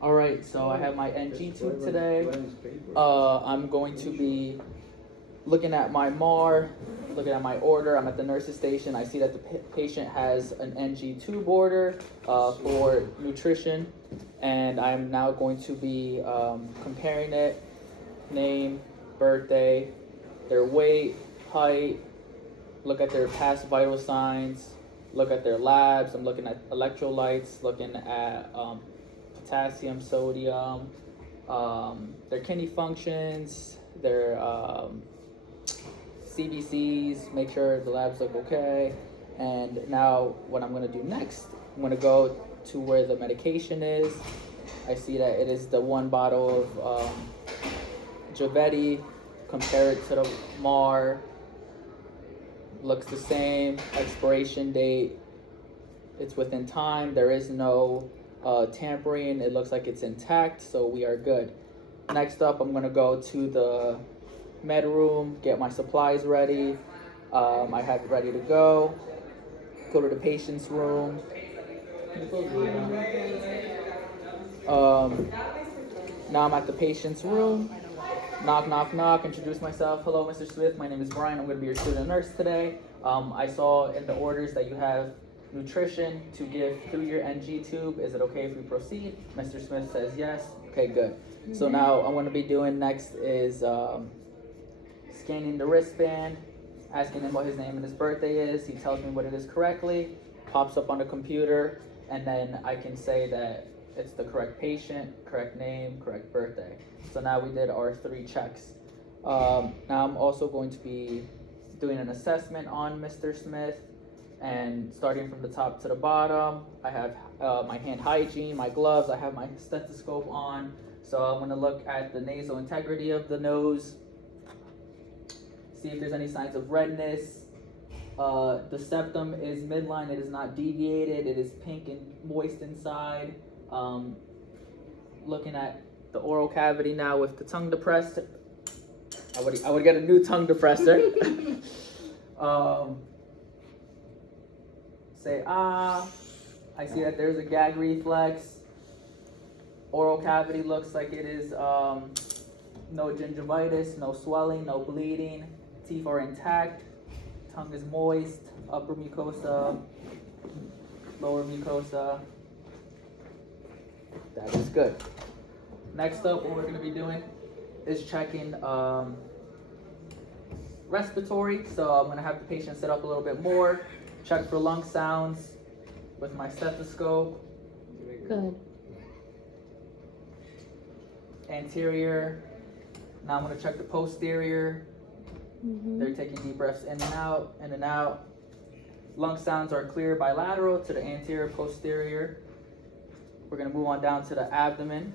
All right, so I have my NG tube today. I'm going to be looking at my MAR, looking at my order. I'm at the nurse's station. I see that the patient has an NG tube order for nutrition, and I'm now going to be comparing it, name, birthday, their weight, height, look at their past vital signs, look at their labs. I'm looking at electrolytes, looking at potassium, sodium, their kidney functions, their CBCs, make sure the labs look okay. And now what I'm going to do next, I'm going to go to where the medication is. I see that it is the one bottle of Javetti. Compare it to the MAR. Looks the same. Expiration date, it's within time. There is no tampering. It looks like it's intact, so we are good. Next up, I'm gonna go to the med room, get my supplies ready. I have it ready to go. Go to the patient's room. Now I'm at the patient's room. Knock, knock, knock. Introduce myself. Hello, Mr. Smith. My name is Brian. I'm going to be your student nurse today. I saw in the orders that you have nutrition to give through your NG tube. Is it okay if we proceed? Mr. Smith says yes. Okay, good. So now I'm going to be doing next is scanning the wristband, asking him what his name and his birthday is. He tells me what it is correctly, pops up on the computer, and then I can say that it's the correct patient, correct name, correct birthday. So now we did our 3 checks. Now I'm also going to be doing an assessment on Mr. Smith, and starting from the top to the bottom, I have my hand hygiene, my gloves, I have my stethoscope on. So I'm going to look at the nasal integrity of the nose, see if there's any signs of redness. The septum is midline, it is not deviated, it is pink and moist inside. Looking at the oral cavity now with the tongue depressed. I would get a new tongue depressor. Say ah. I see that there's a gag reflex. Oral cavity looks like it is no gingivitis, no swelling, no bleeding. Teeth are intact. Tongue is moist. Upper mucosa, lower mucosa. That is good. Next up, what we're going to be doing is checking respiratory. So I'm going to have the patient sit up a little bit more, check for lung sounds with my stethoscope. Good. Anterior. Now I'm going to check the posterior. They're taking deep breaths in and out, in and out. Lung sounds are clear bilateral to the anterior, posterior. We're going to move on down to the abdomen.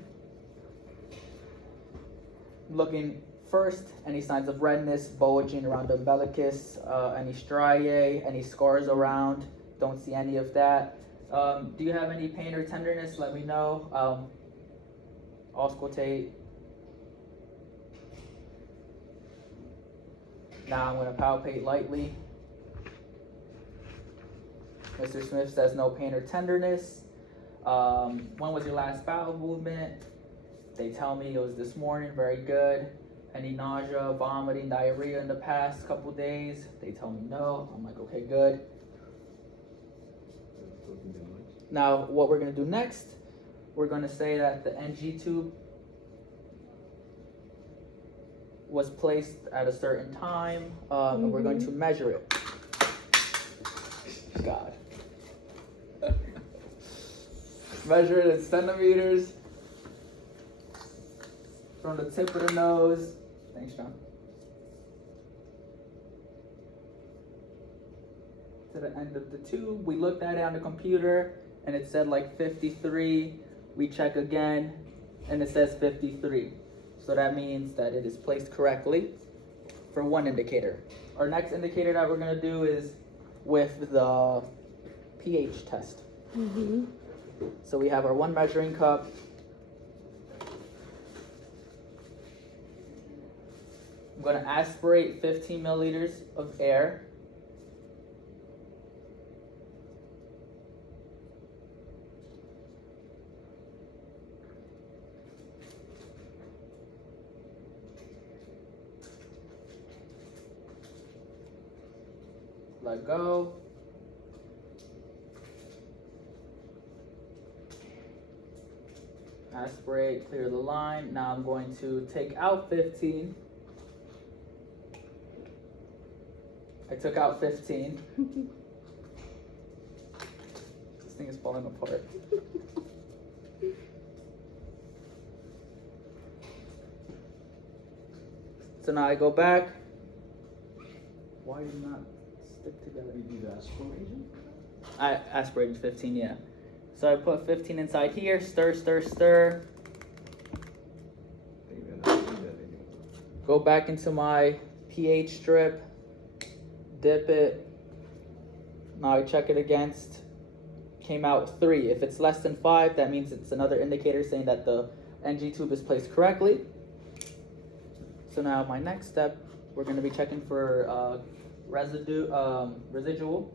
Looking first, any signs of redness, bulging around the umbilicus, any striae, any scars around. Don't see any of that. Do you have any pain or tenderness? Let me know. Auscultate. Now I'm going to palpate lightly. Mr. Smith says no pain or tenderness. When was your last bowel movement? They tell me it was this morning. Very good. Any nausea, vomiting, diarrhea in the past couple days? They tell me no. I'm like, okay, good. Now, what we're going to do next, we're going to say that the NG tube was placed at a certain time, and we're going to measure it. God. Measure it in centimeters from the tip of the nose. Thanks, John. To the end of the tube. We looked at it on the computer and it said like 53. We check again and it says 53. So that means that it is placed correctly for one indicator. Our next indicator that we're going to do is with the pH test. So we have our one measuring cup. I'm going to aspirate 15 milliliters of air. Let go. Aspirate, clear the line. Now I'm going to take out 15. I took out 15. This thing is falling apart. So now I go back. Why did it not stick together? You do the aspiration? I aspirated 15, yeah. So I put 15 inside here, stir, stir, stir. Go back into my pH strip, dip it. Now I check it against, came out 3. If it's less than 5, that means it's another indicator saying that the NG tube is placed correctly. So now my next step, we're going to be checking for residual.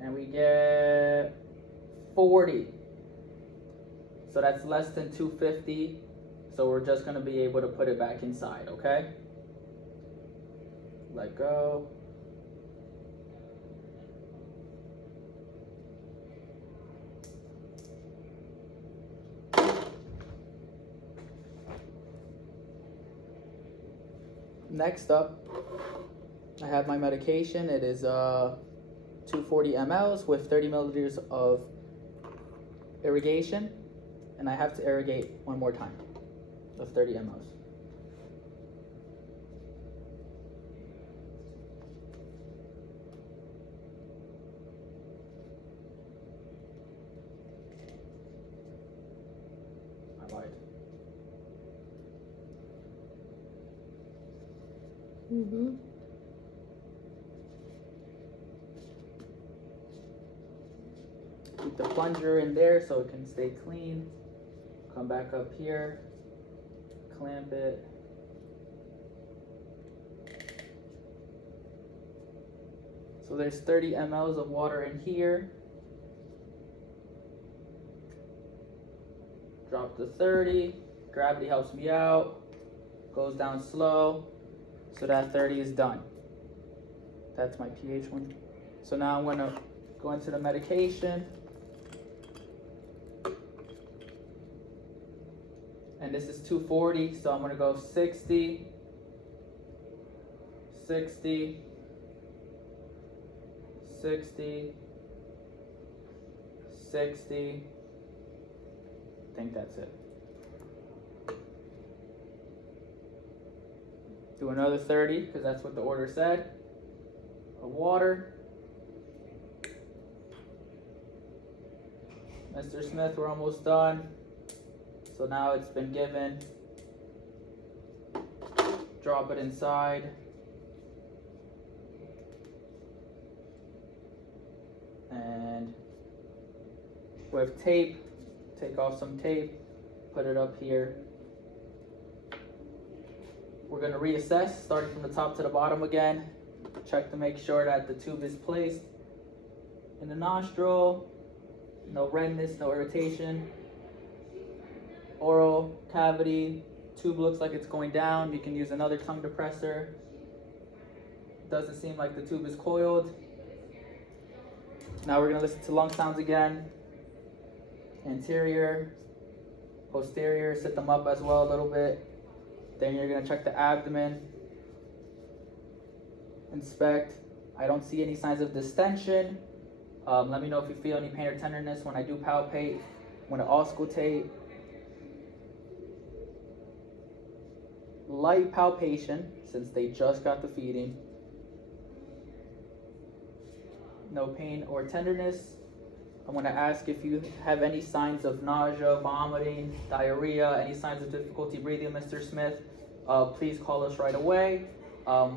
And we get 40. So that's less than 250. So we're just going to be able to put it back inside, okay? Let go. Next up, I have my medication. It is 240 mLs with 30 milliliters of irrigation, and I have to irrigate one more time of 30 mLs. I lied. Mm-hmm. Keep the plunger in there so it can stay clean. Come back up here, clamp it. So there's 30 mLs of water in here. Drop the 30, gravity helps me out, goes down slow, so that 30 is done. That's my pH one. So now I'm gonna go into the medication. And this is 240, so I'm gonna go 60, 60, 60, 60. I think that's it. Do another 30, because that's what the order said, of water. Mr. Smith, we're almost done. So now it's been given. Drop it inside. And with tape, take off some tape, put it up here. We're going to reassess, starting from the top to the bottom again. Check to make sure that the tube is placed in the nostril. No redness, no irritation. Oral cavity, tube looks like it's going down. You can use another tongue depressor. Doesn't seem like the tube is coiled. Now we're going to listen to lung sounds again. Anterior, posterior, sit them up as well a little bit. Then you're going to check the abdomen. Inspect. I don't see any signs of distension. Let me know if you feel any pain or tenderness when I do palpate, when I auscultate. Light palpation, since they just got the feeding. No pain or tenderness. I'm going to ask if you have any signs of nausea, vomiting, diarrhea, any signs of difficulty breathing, Mr. Smith. Please call us right away.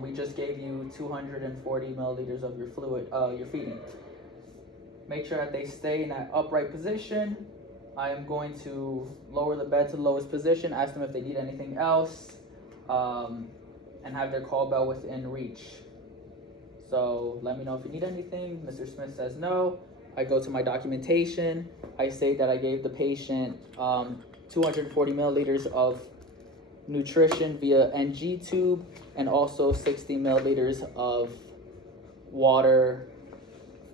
We just gave you 240 milliliters of your fluid, your feeding. Make sure that they stay in that upright position. I am going to lower the bed to the lowest position, ask them if they need anything else, and have their call bell within reach. So So let me know if you need anything. Mr. Smith says no. I go to my documentation. I say that I gave the patient 240 milliliters of nutrition via NG tube and also 60 milliliters of water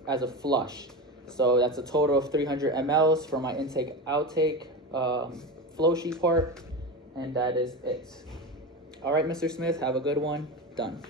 as a flush. So that's a total of 300 mLs for my intake outtake flow sheet part, and that is it. All right, Mr. Smith, have a good one. Done.